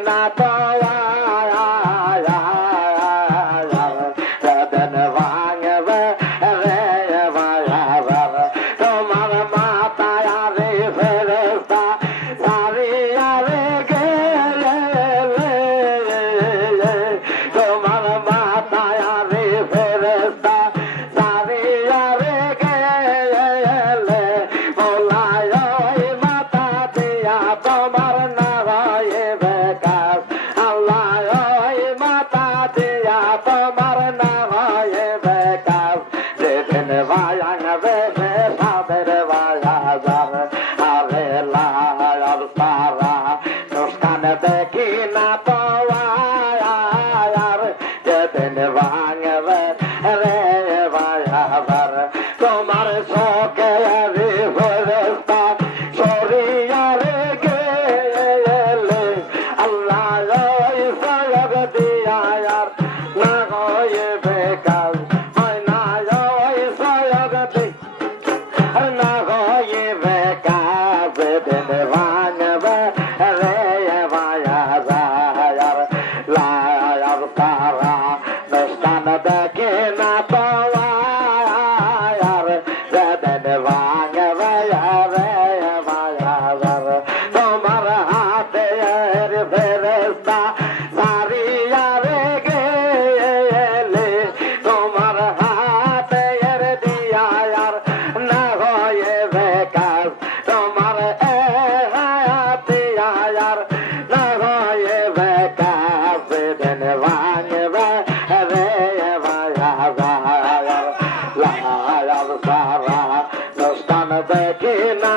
not bow তোমার চোখে बजे ना